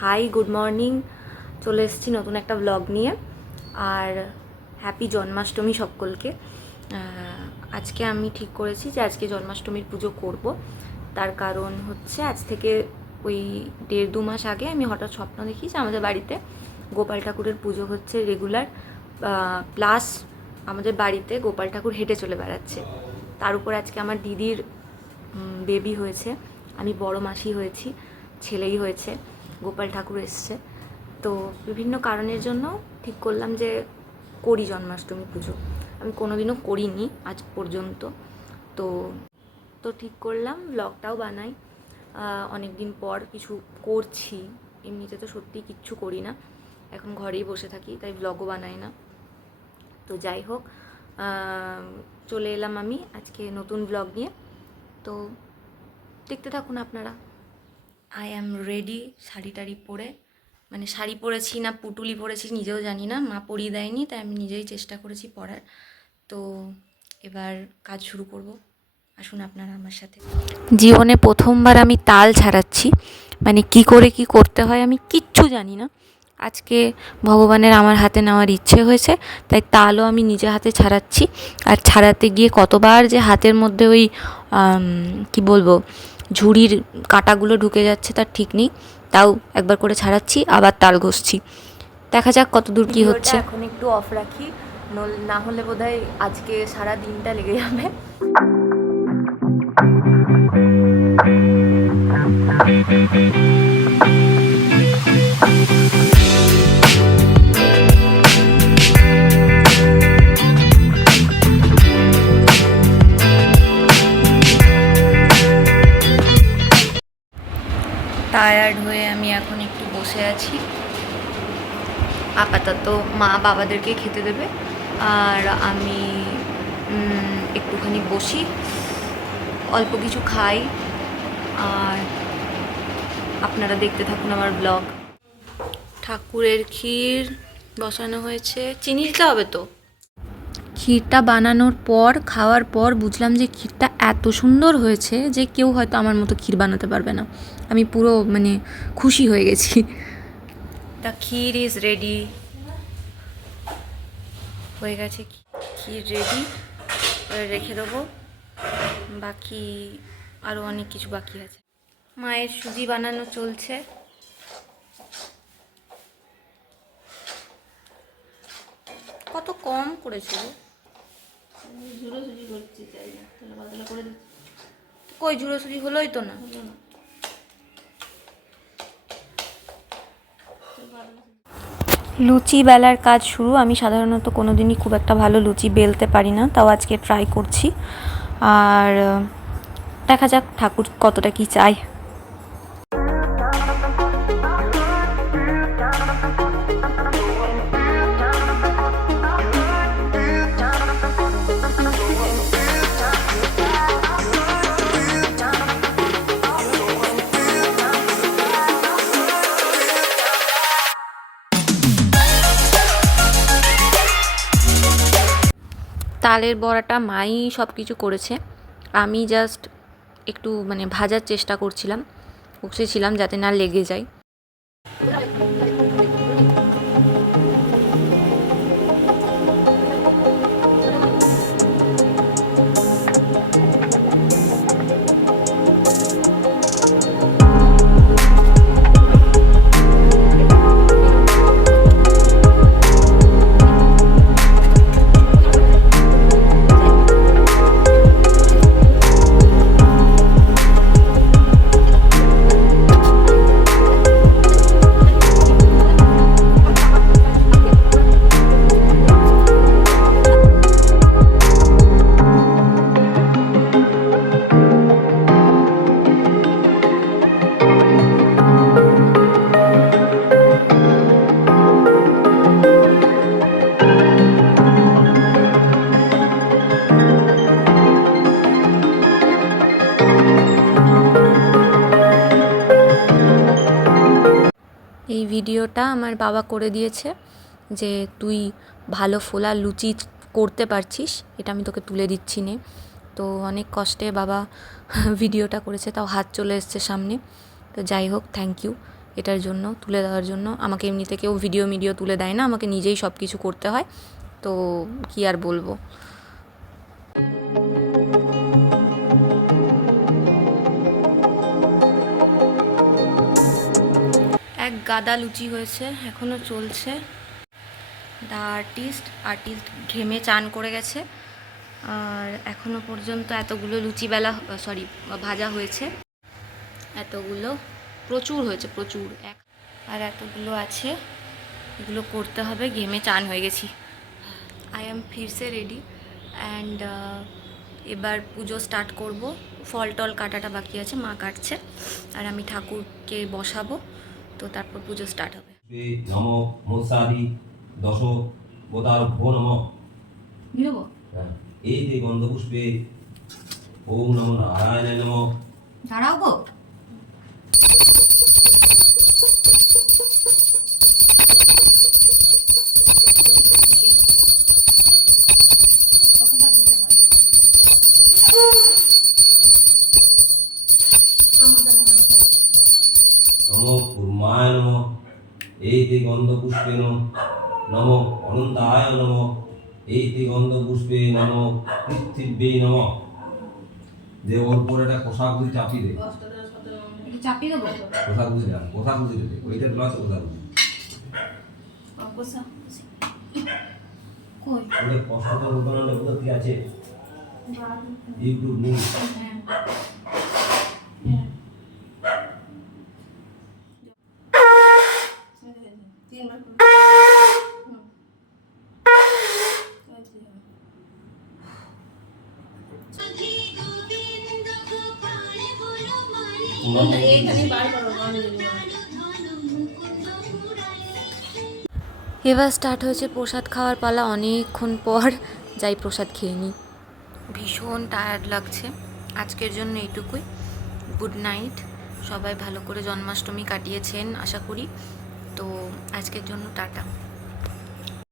High, good morning. চলে এসেছি নতুন একটা ব্লগ নিয়ে। আর হ্যাপি জন্মাষ্টমী সকলকে। আজকে আমি ঠিক করেছি যে আজকে জন্মাষ্টমীর পুজো করব। তার কারণ হচ্ছে আজ থেকে ওই 1.5-2 মাস আগে আমি হঠাৎ স্বপ্ন দেখি যে আমাদের বাড়িতে গোপাল ঠাকুরের পুজো হচ্ছে রেগুলার, প্লাস আমাদের বাড়িতে গোপাল ঠাকুর হেঁটে চলে বেড়াচ্ছে। তার উপর আজকে আমার দিদির বেবি হয়েছে, আমি বড় মাসি হয়েছি, ছেলেই হয়েছে, গোপাল ঠাকুর এসছে। তো বিভিন্ন কারণের জন্য ঠিক করলাম যে করি জন্মাষ্টমী পুজো। আমি কোনোদিনও করিনি আজ পর্যন্ত। তো তো ঠিক করলাম ব্লগটাও বানাই। অনেক দিন পর কিছু করছি, এমনিতে তো সত্যিই কিচ্ছু করি না, এখন ঘরেই বসে থাকি, তাই ব্লগও বানাই না। তো যাই হোক, চলে এলাম আমি আজকে নতুন ব্লগ নিয়ে। তো দেখতে থাকুন আপনারা। আই অ্যাম রেডি, শাড়ি টাড়ি পরে, মানে শাড়ি পরেছি না পুটুলি পরেছি নিজেও জানি না, মা পরিয়ে দেয়নি, তাই আমি নিজেই চেষ্টা করেছি পরার। তো এবার কাজ শুরু করব, আসুন আপনারা আমার সাথে। জীবনে প্রথমবার আমি তাল ছাড়াচ্ছি, মানে কি করে কি করতে হয় আমি কিচ্ছু জানি না। আজকে ভগবানের আমার হাতে নেওয়ার ইচ্ছে হয়েছে, তাই তালও আমি নিজে হাতে ছাড়াচ্ছি। আর ছাড়াতে গিয়ে কতবার যে হাতের মধ্যে ওই কি বলবো, ঝুড়ির কাঁটাগুলো ঢুকে যাচ্ছে তার ঠিক নেই। তাও একবার করে ছাড়াচ্ছি, আবার তাল ঘষছি। দেখা যাক কত দূর কী হচ্ছে। এখন একটু অফ রাখি, না হলে বোধহয় আজকে সারা দিনটা লেগে যাবে। টায়ার্ড হয়ে আমি এখন একটু বসে আছি। আপাতত মা বাবাদেরকে খেতে দেবে, আর আমি একটুখানি বসি, অল্প কিছু খাই, আর আপনারা দেখতে থাকুন আমার ব্লগ। ঠাকুরের ক্ষীর বসানো হয়েছে, চিনি দিতে হবে তো। ক্ষীরটা বানানোর পর, খাওয়ার পর বুঝলাম যে ক্ষীরটা এত সুন্দর হয়েছে যে কেউ হয়তো আমার মতো ক্ষীর বানাতে পারবে না। আমি পুরো মানে খুশি হয়ে গেছি। দ্য ক্ষীর ইজ রেডি, হয়ে গেছে ক্ষীর রেডি, রেখে দেবো। বাকি আরও অনেক কিছু বাকি আছে। মায়ের সুজি বানানো চলছে। কত কম করেছিল, ঝুড়ো সুজি করছি, চাই না তাহলে পাতলা করে দিচ্ছি। কই ঝুড়ো সুজি হলোই তো না। লুচি বেলার কাজ শুরু। আমি সাধারণত কোনো দিনই খুব একটা ভালো লুচি বেলতে পারি না, তাও আজকে ট্রাই করছি। আর দেখা যাক ঠাকুর কতটা কি চায়। তালের বড়াটা মাই সব কিছু করেছে, আমি জাস্ট একটু মানে ভাজার চেষ্টা করছিলাম, বসেছিলাম যাতে না লেগে যায়। এই ভিডিওটা আমার বাবা করে দিয়েছে যে তুই ভালো ফোলা লুচি করতে পারছিস, এটা আমি তোকে তুলে দিচ্ছি নে। তো অনেক কষ্টে বাবা ভিডিওটা করেছে, তাও হাত চলে এসছে সামনে। তো যাই হোক, থ্যাংক ইউ। এটার জন্য, তুলে দেওয়ার জন্য। আমাকে এমনিতে কেউ ভিডিও তুলে দেয় না, আমাকে নিজেই সব কিছু করতে হয়। তো কি আর বলবো। এক গাদা লুচি হয়েছে, এখনও চলছে। দ্য আর্টিস্ট ঘেমে চান করে গেছে, আর এখনও পর্যন্ত এতগুলো ভাজা হয়েছে, এতগুলো প্রচুর হয়েছে, প্রচুর। আর এতগুলো আছে, এগুলো করতে হবে। ঘেমে চান হয়ে গেছি। আই এম ফিরসে রেডি অ্যান্ড এবার পুজো স্টার্ট করব। ফল টল কাটাটা বাকি আছে, মা কাটছে, আর আমি ঠাকুরকে বসাবো, তো তারপর পুজো স্টার্ট হবে। নম মোসাদি দশ বোতারভ্যো নম। এই যে গন্ধপুষ্পে ওম নমো নারায়ণায় নম। দাঁড়াও গো। নম কুর্মায় নম। এই যে গন্ধপুষ্পে নম অনন্তায় নম। এই যে গন্ধপুষ্পে নম পৃথিবী নম। যে ওর পরে একটা কোষাগুলি চাপিয়ে দে। চাপিয়ে দেবো? কোষাগুলি দে, ওইটা নয় তো কোষাগুলি। ওটা কষ্টকর উদাহরণ এগুলো কি আছে ইউটিউব নিউজ। এবার স্টার্ট হয়েছে প্রসাদ খাওয়ার পালা। অনেকক্ষণ পর যাই প্রসাদ খেয়ে নিই। ভীষণ টায়ার্ড লাগছে। আজকের জন্য এইটুকুই। Good night. সবাই ভালো করে জন্মাষ্টমী কাটিয়েছেন আশা করি। তো আজকের জন্য টাটা।